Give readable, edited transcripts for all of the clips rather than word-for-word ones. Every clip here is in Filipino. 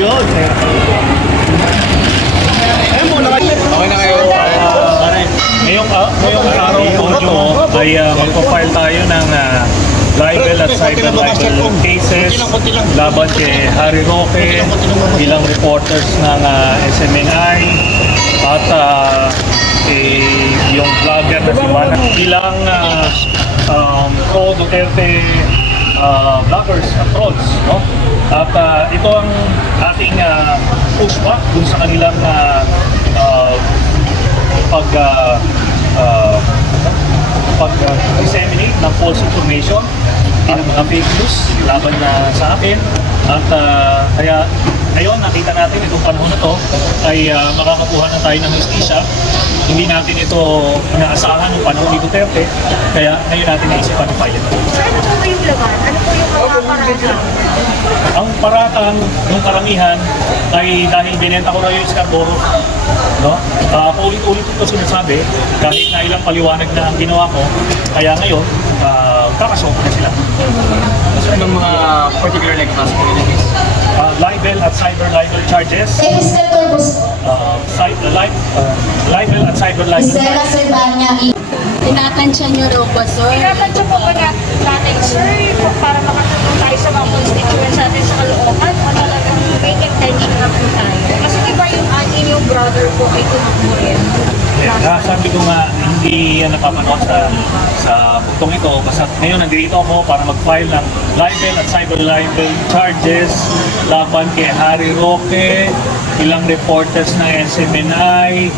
Yun. Ayun muna kayo. Okay na kayo. Ngayong araw po nyo ay magpa-file tayo ng libel at cyber libel cases laban kay Harry Roque, ilang reporters ng SMNI at yung vlogger na si Mana, ilang pro-Duterte vloggers at trolls, no? At ito ang ating pushback dun sa kanilang pag-disseminate ng false information at fake news laban na sa akin. At kaya ngayon nakita natin itong panahon na to ay makakakuha na tayo ng justisya. Hindi natin ito inaasahan ng panahon ni Duterte, kaya ngayon natin naisipan ng file ito. So ano po yung laman? Ano po yung mga paratang? Ang paratang ng karamihan ay dahil binenta ko na yung Scarborough. No? Ulit-ulit ito sinasabi kahit na ilang paliwanag na ang ginawa ko, kaya ngayon kakasok na sila. So, anong mga particular like responsibilities? Libel at cyber libel charges. Libel at cyber libel charges. Tinatansya niyo raw ba, sir? Pinapatsa po ba natin, sir, para makatulong tayo sa mga constituents natin sa Caloocan o talagang may intention na po tayo? Kasi diba yung brother po ay tumakbo rin. Sabi ko nga, hindi yan napapanood sa butong ito. Basta ngayon nandito ako para mag-file ng libel at cyber libel charges laban kay Harry Roque, ilang reporters ng SMNI,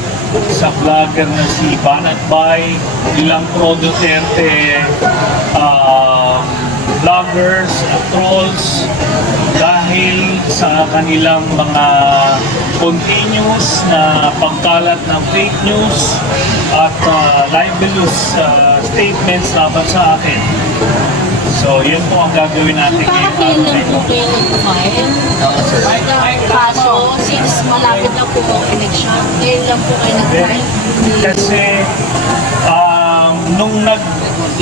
sa vlogger na si Banat Bay, ilang pro-Duterte vloggers at trolls dahil sa kanilang mga continuous na pagkalat ng fake news at libelous statements laban sa akin. So, yun po ang gagawin natin Bakit ngayon. kailan po kayo nag-file? Kaso, since malapit na po ang election, kailan lang po kayo nag-file? Kasi nung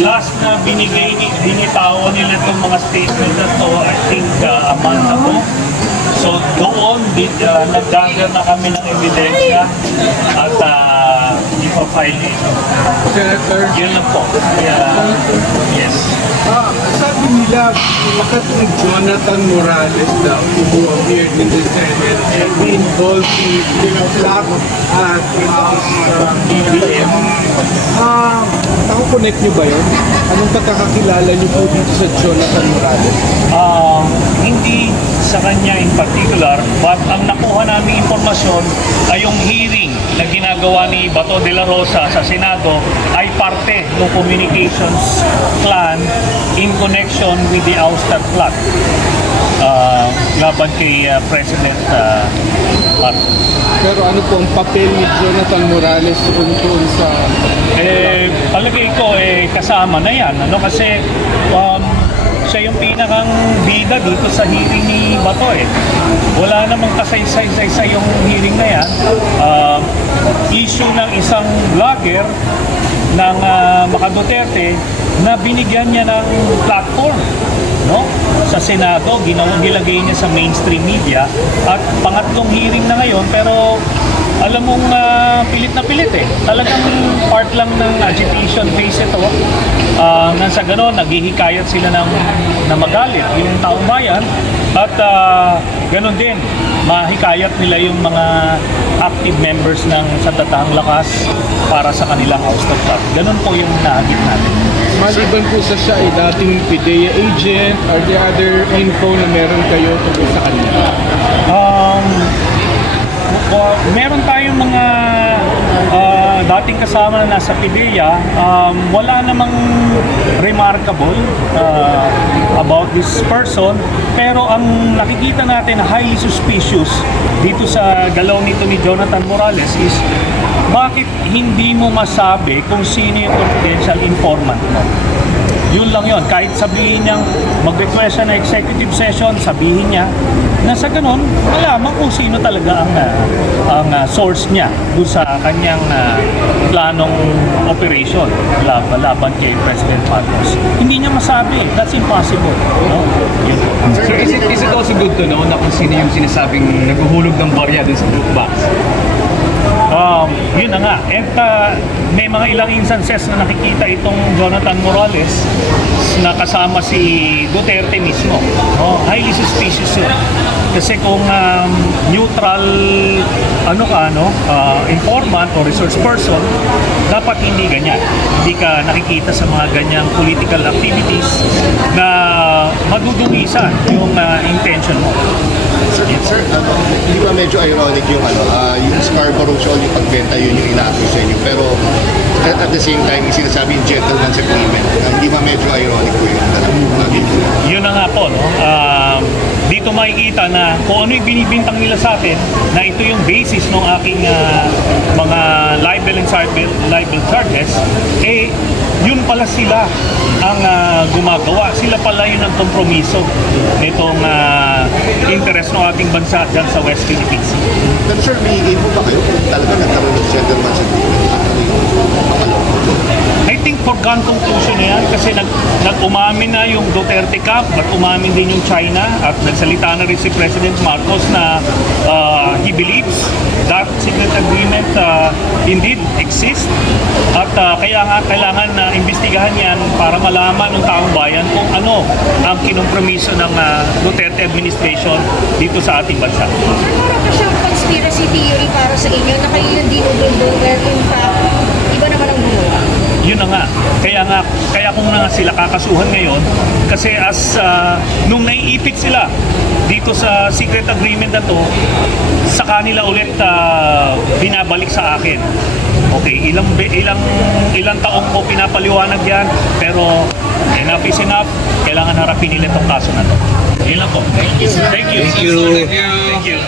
last na binitawan nila itong mga statement na to, I think a month ago. So doon, nag-gather na kami ng ebidensya at ipafile ito. Senator, Yun lang po. Yes. Sabi nila, bakit ni Jonathan Morales daw, who appeared in the Senate, be involved in black at BBM. Nakakonect niyo ba yun? Anong pagkakakilala niyo po dito sa Jonathan Morales? Hindi sa kanya in particular, but ang nakuha namin impormasyon ay yung hearing na ginagawa ni Bato de la Rosa sa Senado ay parte ng communications plan in connection with the ousted plot laban kay President Marcos. Pero ano po ang papel ni Jonathan Morales doon sa... Palagay ko kasama na yan, ano, kasi siya yung pinakang bida dito sa hearing ni Bato Wala namang kasaysay-saysay yung hearing na yan. Issue ng isang vlogger ng Maka Duterte na binigyan niya ng platform, no? Sa Senado, nilagay niya sa mainstream media at pangatlong hearing na ngayon, pero alam mong pilit na pilit Talagang part lang ng agitation phase ito. Nang sa gano'n, naghihikayat sila na magalit yung taong bayan at gano'n din, mahikayat nila yung mga active members ng Sandatahang Lakas para sa kanilang ousted plot. Gano'n po yung naagit natin. Maliban po sa siya ay dating PIDEA agent, are there other info na meron kayo tungkol sa kanila? Meron tayong mga dating kasama na nasa PIDEA. Wala namang remarkable about this person, pero ang nakikita natin highly suspicious dito sa galaw nito ni Jonathan Morales is bakit hindi mo masabi kung sino yung confidential informant mo? Yun lang yun. Kahit sabihin niyang mag-request siya na executive session, sabihin niya, na sa ganun, malaman kung sino talaga ang source niya doon sa kanyang planong operation laban kay President Marcos. Hindi niya masabi. That's impossible. No? Yun. Sir, is it also good to know na kung sino yung sinasabing naghuhulog ng barya dun sa group box? Yun na nga. And may mga ilang instances na nakikita itong Jonathan Morales na kasama si Duterte mismo. Highly suspicious yun. Kasi kung neutral informant o resource person, dapat hindi ganyan. Hindi ka nakikita sa mga ganyang political activities na madudumisan yung intention mo. Sir, hindi ba medyo ironic yung yung Scarborough Shoal, yung pagbenta, yun yung ina-accuse sa inyo. Pero at the same time, yung sinasabi yung gentleman's agreement. Hindi ba medyo ironic po yun? Yun na nga po, no? Dito makikita na kung ano yung binibintang nila sa atin, na ito yung basis ng aking mga libel and libel charges, yun pala sila ang gumagawa. Sila pala yung nagkompromiso nitong interest ng ating bansa dyan sa West Philippines. Pero sir, may info ba kayo kung talaga nagkaroon ng gentleman's agreement? I think foregone conclusion na yan kasi nag-umamin na yung Duterte camp at umamin din yung China at nagsalita na rin si President Marcos na he believes that secret agreement indeed exists at kaya nga kailangan na imbestigahan yan para malaman ng taong bayan kung ano ang kinompromiso ng Duterte administration dito sa ating bansa. Sir, para pa siyang conspiracy theory para sa inyo na kayo yung dinudundong where in fact, iba naman ang gumawa. Yun na nga. Kaya kung na nga sila kakasuhan ngayon kasi nung naiipit sila dito sa secret agreement na to, sa kanila ulit binabalik sa akin. Okay, ilang taong ko pinapaliwanag yan, pero enough is enough. Kailangan harapin nila itong kaso na to. Yun lang po. Thank you. Thank you. Thank you. Thank you.